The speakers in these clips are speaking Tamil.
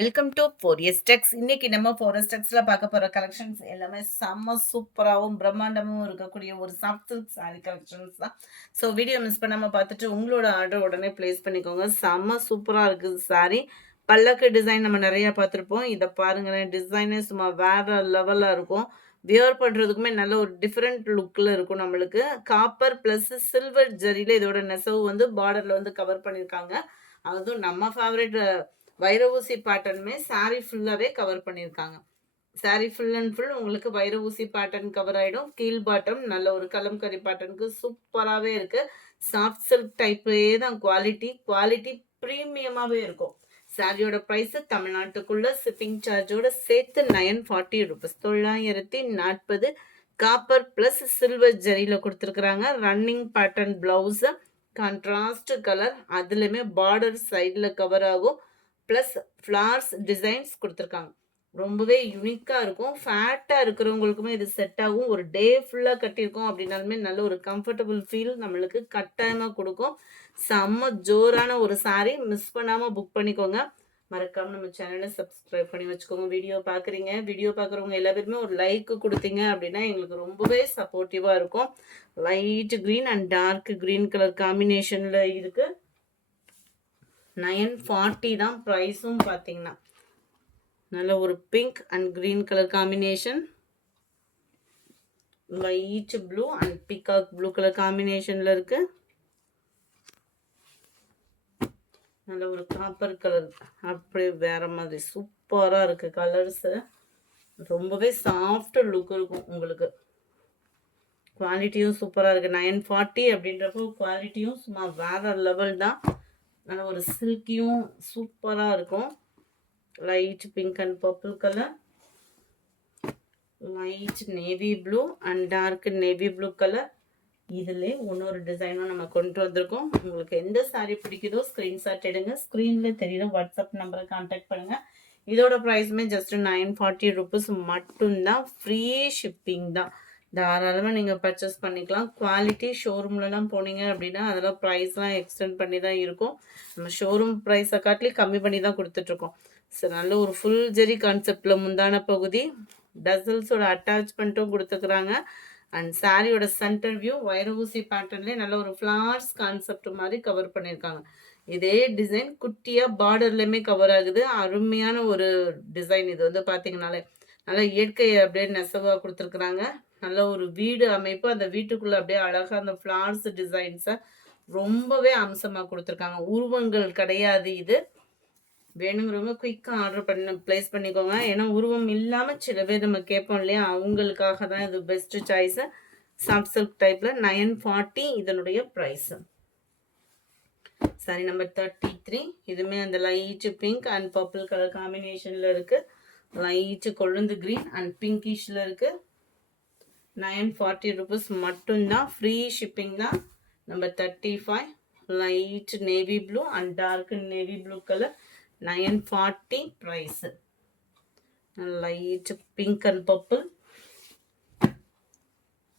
வெல்கம் டு ஃபோரியஸ் டெக்ஸ். இன்னைக்கு நம்ம ஃபோரியஸ் டெக்ஸ்ல பார்க்க போற கலெக்ஷன்ஸ் எல்லாமே செம்ம சூப்பராகவும் பிரம்மாண்டமும் இருக்கக்கூடிய ஒரு சாஃப்ட் சில்க் சாரி கலெக்ஷன்ஸ் தான். ஸோ வீடியோ மிஸ் பண்ணாமல் பார்த்துட்டு உங்களோட ஆர்டர் உடனே பிளேஸ் பண்ணிக்கோங்க. செம்ம சூப்பராக இருக்குது சாரி. பல்லக்கு டிசைன் நம்ம நிறைய பார்த்துருப்போம். இதை பாருங்களேன், டிசைனே சும்மா வேற லெவலாக இருக்கும். வியர் பண்ணுறதுக்குமே நல்ல ஒரு டிஃப்ரெண்ட் லுக்கில் இருக்கும். நம்மளுக்கு காப்பர் ப்ளஸ் சில்வர் ஜரியில் இதோட நெசவு வந்து பார்டரில் வந்து கவர் பண்ணியிருக்காங்க. அதுவும் நம்ம ஃபேவரட் வைர ஊசி பேட்டர்னுமே சாரி ஃபுல்லாகவே கவர் பண்ணியிருக்காங்க. சாரி ஃபுல் அண்ட் ஃபுல் உங்களுக்கு வைர ஊசி பேட்டர்ன் கவர் ஆகிடும். கீழ் பாட்டம் நல்ல ஒரு கலம்கரி பேட்டர்னுக்கு சூப்பராகவே இருக்குது. சாஃப்ட் சில்க் டைப்பே தான் குவாலிட்டி ப்ரீமியமாகவே இருக்கும். சாரியோட ப்ரைஸு தமிழ்நாட்டுக்குள்ள ஷிப்பிங் சார்ஜோட சேர்த்து 940 ரூபீஸ், 940. காப்பர் ப்ளஸ் சில்வர் ஜரியில் கொடுத்துருக்குறாங்க. Running pattern blouse, contrast colour, அதுலேயுமே பார்டர் சைடில் கவர் ஆகும். ப்ளஸ் ஃப்ளார்ஸ் டிசைன்ஸ் கொடுத்துருக்காங்க. ரொம்பவே யூனிக்காக இருக்கும். ஃபேட்டாக இருக்கிறவங்களுக்குமே இது செட் ஆகும். ஒரு டே ஃபுல்லாக கட்டியிருக்கோம் அப்படின்னாலுமே நல்ல ஒரு கம்ஃபர்டபுள் ஃபீல் நம்மளுக்கு கட்டாயமாக கொடுக்கும். செம்ம ஜோரான ஒரு சாரீ. மிஸ் பண்ணாமல் புக் பண்ணிக்கோங்க. மறக்காமல் நம்ம சேனலை சப்ஸ்கிரைப் பண்ணி வச்சுக்கோங்க. வீடியோ பார்க்குறீங்க, வீடியோ பார்க்குறவங்க எல்லா பேருமே ஒரு லைக் கொடுத்தீங்க அப்படின்னா எங்களுக்கு ரொம்பவே சப்போர்ட்டிவாக இருக்கும். Light green and dark green colour காம்பினேஷனில் இருக்குது. 940 தான் ப்ரைஸும். பார்த்தீங்கன்னா நல்ல ஒரு pink and green colour combination, light blue and peacock blue colour காம்பினேஷனில் இருக்கு. நல்ல ஒரு காப்பர் கலர், அப்படியே வேற மாதிரி சூப்பராக இருக்குது கலர்ஸு. ரொம்பவே சாஃப்ட் லுக் இருக்கும் உங்களுக்கு. குவாலிட்டியும் சூப்பராக இருக்குது. 940 அப்படின்றப்போ குவாலிட்டியும் சும்மா வேற லெவல் தான். நல்ல ஒரு சில்கியும் சூப்பராக இருக்கும். Light pink and purple colour, light navy blue and dark navy blue colour. இதில் இன்னொரு டிசைனும் நம்ம கொண்டு வந்திருக்கோம். உங்களுக்கு எந்த சாரீ பிடிக்குதோ ஸ்க்ரீன்ஷாட் எடுங்க. ஸ்க்ரீனில் தெரியுற வாட்ஸ்அப் நம்பரை கான்டாக்ட் பண்ணுங்கள். இதோட ப்ரைஸுமே ஜஸ்ட் 940 ரூபீஸ் மட்டும்தான். ஃப்ரீ ஷிப்பிங் தான். தாராளமாக நீங்கள் பர்ச்சேஸ் பண்ணிக்கலாம். குவாலிட்டி ஷோரூம்லலாம் போனீங்க அப்படின்னா அதெல்லாம் ப்ரைஸ்லாம் எக்ஸ்டெண்ட் பண்ணி தான் இருக்கும். நம்ம ஷோரூம் ப்ரைஸை காட்டிலே கம்மி பண்ணி தான் கொடுத்துட்ருக்கோம். ஸோ நல்ல ஒரு ஃபுல் ஜெரி கான்செப்டில் முந்தான பகுதி, டசல்ஸோட அட்டாச்மெண்ட்டும் கொடுத்துக்கிறாங்க. அண்ட் சாரியோட சென்டர் வியூ வைர ஊசி பேட்டர்ன்லேயே நல்ல ஒரு ஃப்ளார்ஸ் கான்செப்ட் மாதிரி கவர் பண்ணியிருக்காங்க. இதே டிசைன் குட்டியாக பார்டர்லேயுமே கவர் ஆகுது. அருமையான ஒரு டிசைன் இது வந்து பார்த்தீங்கனாலே நல்லா இயற்கையை அப்படியே நெசவாக கொடுத்துருக்குறாங்க. நல்ல ஒரு வீடு அமைப்பு, அந்த வீட்டுக்குள்ளே அப்படியே அழகாக அந்த ஃப்ளார்ஸ் டிசைன்ஸை ரொம்பவே அம்சமாக கொடுத்துருக்காங்க. உருவங்கள் கிடையாது இது. வேணுங்கிறவங்க குயிக்காக ஆர்டர் பண்ணி ப்ளேஸ் பண்ணிக்கோங்க. ஏன்னா உருவம் இல்லாமல் சில பேர் நம்ம கேட்போம் இல்லையா, அவங்களுக்காக தான் இது பெஸ்ட்டு சாய்ஸு. சாஃப்ட் சில்க் டைப்பில் 940 இதனுடைய ப்ரைஸு. Sorry number 33. இதுவுமே அந்த light pink and purple colour காம்பினேஷனில் இருக்குது. லைட் கொழுந்து க்ரீன் அண்ட் பிங்கிஷில் இருக்குது. 940 ரூபீஸ் மட்டும்தான். ஃப்ரீ ஷிப்பிங் தான். Number 35. Light navy blue and dark navy blue colour, 940 price. Light pink and purple,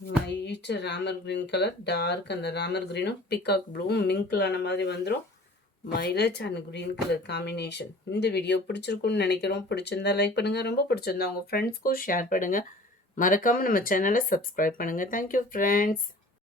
light Ramar green colour, dark அந்த ராமர் க்ரீனும் பிகாக் ப்ளூவும் மிங்கிளான மாதிரி வந்துடும். Mileage and green colour combination. இந்த வீடியோ பிடிச்சிருக்குன்னு நினைக்கிறோம். பிடிச்சிருந்தா லைக் பண்ணுங்கள். ரொம்ப பிடிச்சிருந்தா உங்கள் ஃப்ரெண்ட்ஸ்க்கும் ஷேர் பண்ணுங்கள். மறக்காமல் நம்ம சேனலை சப்ஸ்கிரைப் பண்ணுங்கள். Thank you friends.